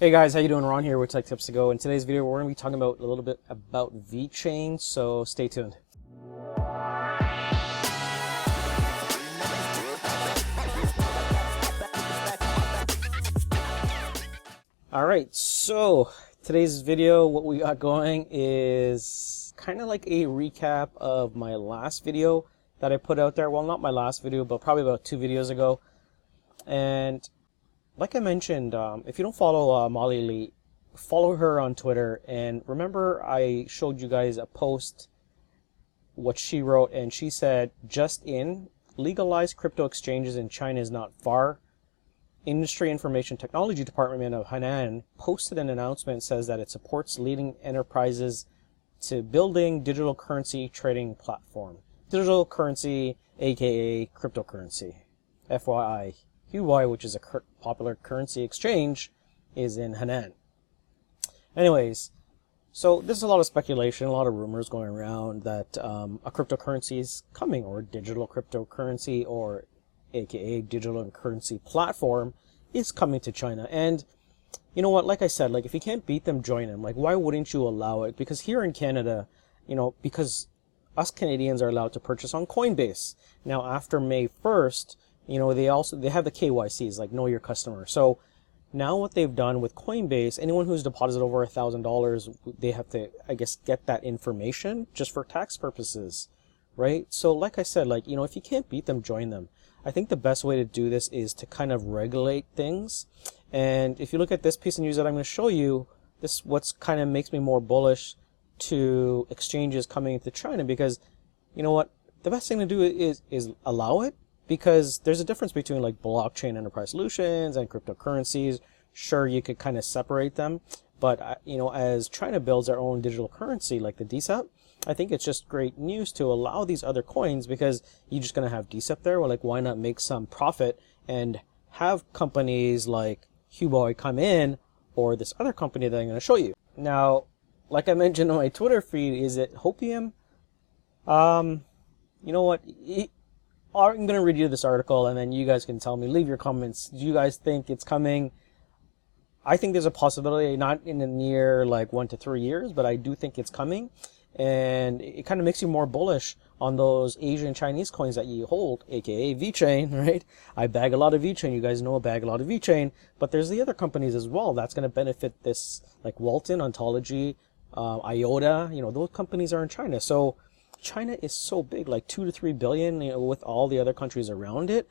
Hey guys, how you doing? Ron here with Tech Tips to Go. In today's video, we're going to be talking about a little bit about Vechain, so stay tuned. All right, so today's video, what we got going is kind of like a recap of my last video that I put out there. Well, not my last video, but probably about 2 videos ago. And like I mentioned, if you don't follow Molly Lee, follow her on Twitter. And remember, I showed you guys a post, what she wrote, and she said, just in, legalized crypto exchanges in China is not far. Industry Information Technology Department of Hainan posted an announcement, says that it supports leading enterprises to building digital currency trading platform. Digital currency, aka cryptocurrency. FYI, Huawei, which is a popular currency exchange, is in Hainan. Anyways, so there's a lot of speculation, a lot of rumors going around that a cryptocurrency is coming, or digital cryptocurrency, or aka digital currency platform is coming to China. And you know what, like I said, like if you can't beat them, join them. Like, why wouldn't you allow it? Because here in Canada, because us Canadians are allowed to purchase on Coinbase. Now after May 1st, they have the KYCs, like know your customer. So now what they've done with Coinbase, anyone who's deposited over $1,000, they have to, I guess, get that information just for tax purposes, right? So like I said, like, if you can't beat them, join them. I think the best way to do this is to kind of regulate things. And if you look at this piece of news that I'm going to show you, this what's kind of makes me more bullish to exchanges coming into China, because you know what, the best thing to do is allow it, because there's a difference between like blockchain enterprise solutions and cryptocurrencies. Sure, you could kind of separate them, but as China builds their own digital currency like the DCEP, I think it's just great news to allow these other coins, because you're just going to have DCEP there. Well, like, why not make some profit and have companies like Huawei come in, or this other company that I'm going to show you. Now, like I mentioned on my Twitter feed, is it Hopium? You know what? I'm going to read you this article, and then you guys can tell me, leave your comments. Do you guys think it's coming? I think there's a possibility, not in the near like 1 to 3 years, but I do think it's coming. And it kind of makes you more bullish on those Asian Chinese coins that you hold, aka Vechain, right? I bag a lot of Vechain. You guys know I bag a lot of Vechain. But there's the other companies as well that's going to benefit this, like Walton, Ontology, Iota. Those companies are in China. So China is so big, like 2 to 3 billion, with all the other countries around it.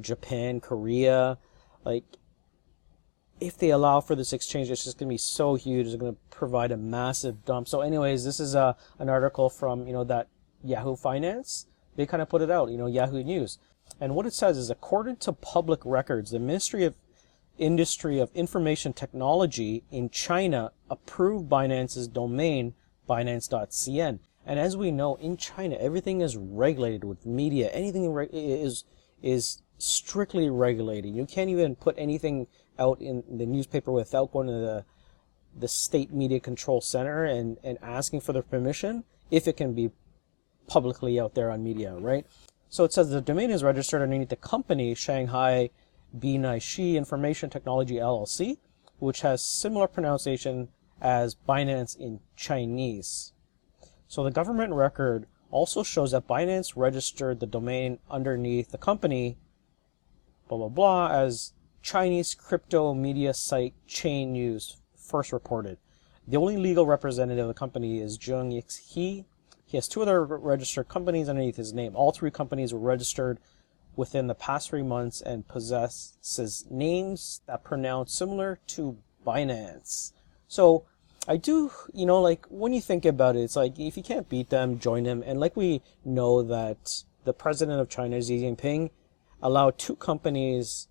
Japan, Korea, like, if they allow for this exchange, it's just going to be so huge. It's going to provide a massive dump. So anyways, this is an article from, that Yahoo Finance. They kind of put it out, Yahoo News. And what it says is, according to public records, the Ministry of Industry of Information Technology in China approved Binance's domain, binance.cn. And as we know, in China, everything is regulated with media. Anything is strictly regulated. You can't even put anything out in the newspaper without going to the state media control center and asking for their permission, if it can be publicly out there on media, right? So it says the domain is registered underneath the company Shanghai Binaishi Information Technology LLC, which has similar pronunciation as Binance in Chinese. So the government record also shows that Binance registered the domain underneath the company blah blah blah as Chinese crypto media site Chain News first reported. The only legal representative of the company is Zheng He. He has 2 other registered companies underneath his name. All 3 companies were registered within the past 3 months and possesses names that pronounce similar to Binance. So I do, like, when you think about it, it's like, if you can't beat them, join them. And like we know that the president of China, Xi Jinping, allowed 2 companies,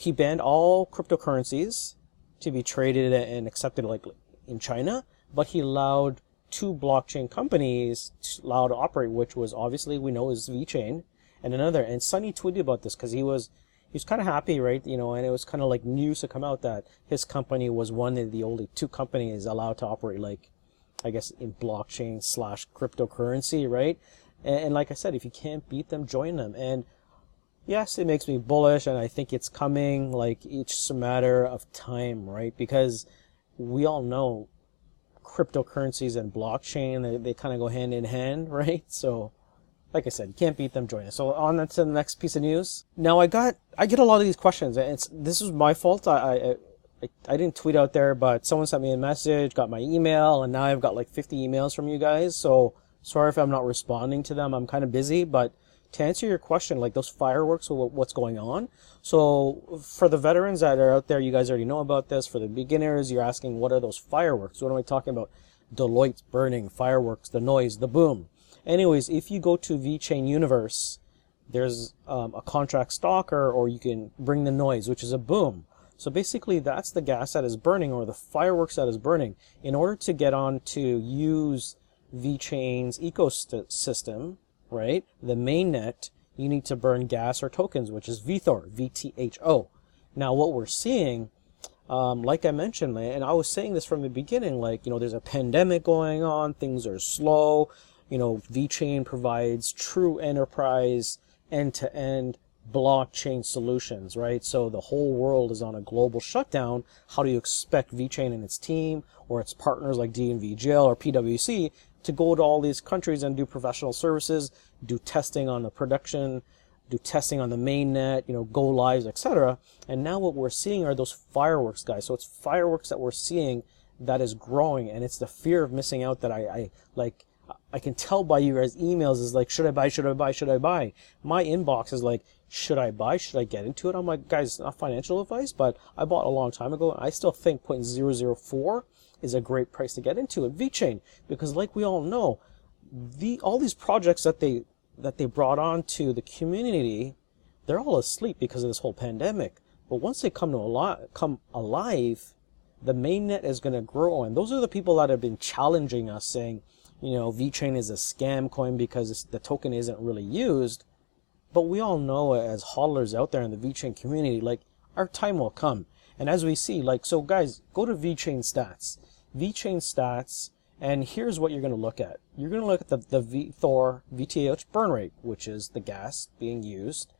he banned all cryptocurrencies to be traded and accepted like in China, but he allowed 2 blockchain companies to operate, which was obviously, we know, is Vechain and another. And Sunny tweeted about this because he was kind of happy, right? And it was kind of like news to come out that his company was one of the only 2 companies allowed to operate, like, I guess, in blockchain / cryptocurrency, right? And like I said, if you can't beat them, join them. And yes, it makes me bullish, and I think it's coming. Like, it's just a matter of time, right? Because we all know cryptocurrencies and blockchain, they kind of go hand in hand, right? So, like I said, you can't beat them, join us. So on to the next piece of news. Now I get a lot of these questions, and this is my fault. I didn't tweet out there, but someone sent me a message, got my email, and now I've got like 50 emails from you guys. So sorry if I'm not responding to them. I'm kind of busy, but to answer your question, like those fireworks, what's going on? So for the veterans that are out there, you guys already know about this. For the beginners, you're asking, what are those fireworks? What am I talking about? Deloitte's burning, fireworks, the noise, the boom. Anyways, if you go to Vechain Universe, there's a contract stalker, or you can bring the noise, which is a boom. So basically, that's the gas that is burning, or the fireworks that is burning. In order to get on to use Vechain's ecosystem, right, the mainnet, you need to burn gas or tokens, which is VTHOR, VTHO. Now, what we're seeing, like I mentioned, and I was saying this from the beginning, like, there's a pandemic going on, things are slow. Vechain provides true enterprise end-to-end blockchain solutions, right? So the whole world is on a global shutdown. How do you expect Vechain and its team, or its partners like DNVGL or PwC, to go to all these countries and do professional services, do testing on the production, do testing on the mainnet, go lives, etc. And now what we're seeing are those fireworks, guys. So it's fireworks that we're seeing that is growing, and it's the fear of missing out that I can tell by you guys' emails is like, should I buy, should I buy, should I buy? My inbox is like, should I buy, should I get into it? I'm like, guys, it's not financial advice, but I bought a long time ago, and I still think 0.004 is a great price to get into at Vechain, because like we all know, all these projects that they brought on to the community, they're all asleep because of this whole pandemic. But once they come alive, the mainnet is going to grow, and those are the people that have been challenging us, saying, Vechain is a scam coin because the token isn't really used. But we all know, as hodlers out there in the Vechain community, like, our time will come. And as we see, so guys, go to Vechain stats. Vechain stats, and here's what you're going to look at. You're going to look at the VTHOR, VTH burn rate, which is the gas being used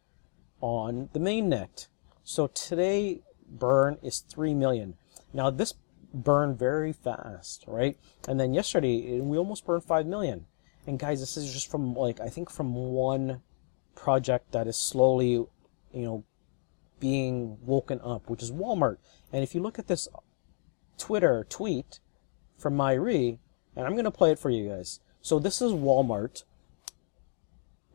on the mainnet. So today, burn is 3 million. Now, this burned very fast, right? And then yesterday, we almost burned 5 million. And guys, this is just from, I think from one project that is slowly, being woken up, which is Walmart. And if you look at this Twitter tweet from Myri, and I'm going to play it for you guys. So this is Walmart.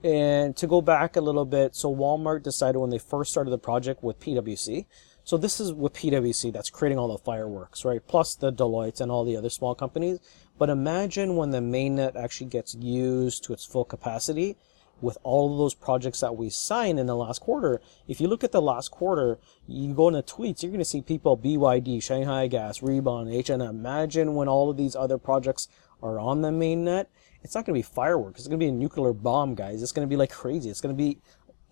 And to go back a little bit, so Walmart decided when they first started the project with PwC. So this is with PwC that's creating all the fireworks, right? Plus the Deloitte and all the other small companies. But imagine when the mainnet actually gets used to its full capacity with all of those projects that we signed in the last quarter. If you look at the last quarter, you go in the tweets, you're going to see people, BYD, Shanghai Gas, Rebon, H&M. Imagine when all of these other projects are on the mainnet. It's not going to be fireworks. It's going to be a nuclear bomb, guys. It's going to be like crazy. It's going to be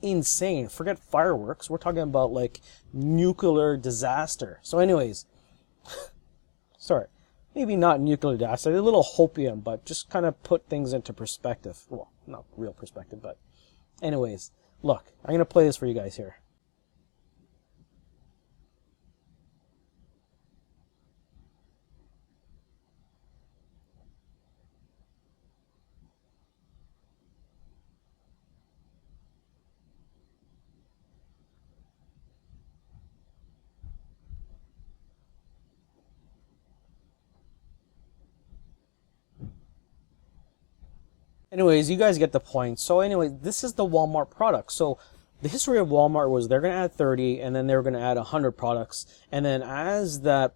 insane. Forget fireworks. We're talking about like nuclear disaster. So anyways, sorry, maybe not nuclear disaster, a little hopium, but just kind of put things into perspective. Well, not real perspective, but anyways, look, I'm going to play this for you guys here. Anyways, you guys get the point. So anyway, this is the Walmart product. So the history of Walmart was they're going to add 30, and then they're going to add 100 products. And then as that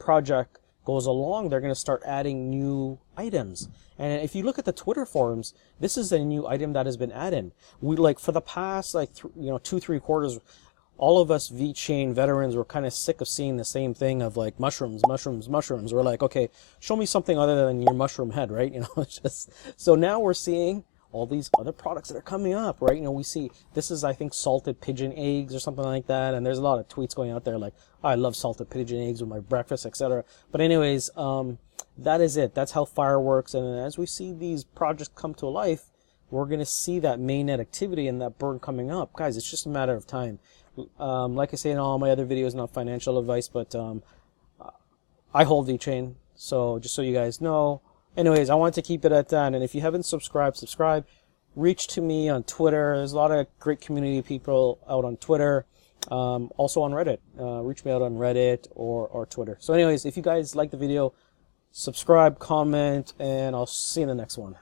project goes along, they're going to start adding new items. And if you look at the Twitter forums, this is a new item that has been added. We for the past 2-3 quarters, all of us Vechain veterans were kind of sick of seeing the same thing of like mushrooms, mushrooms, mushrooms. We're like, okay, show me something other than your mushroom head, right? It's just, so now we're seeing all these other products that are coming up, right? We see, this is, I think, salted pigeon eggs or something like that. And there's a lot of tweets going out there like, oh, I love salted pigeon eggs with my breakfast, etc. But anyways, that is it. That's how fireworks. And as we see these projects come to life, we're going to see that mainnet activity and that burn coming up. Guys, it's just a matter of time. Like I say in all my other videos, not financial advice, but I hold Vechain, so just so you guys know. Anyways, I want to keep it at that, and if you haven't subscribed, subscribe. Reach to me on Twitter. There's a lot of great community people out on Twitter. Also on Reddit. Reach me out on Reddit or Twitter. So anyways, if you guys like the video, subscribe, comment, and I'll see you in the next one.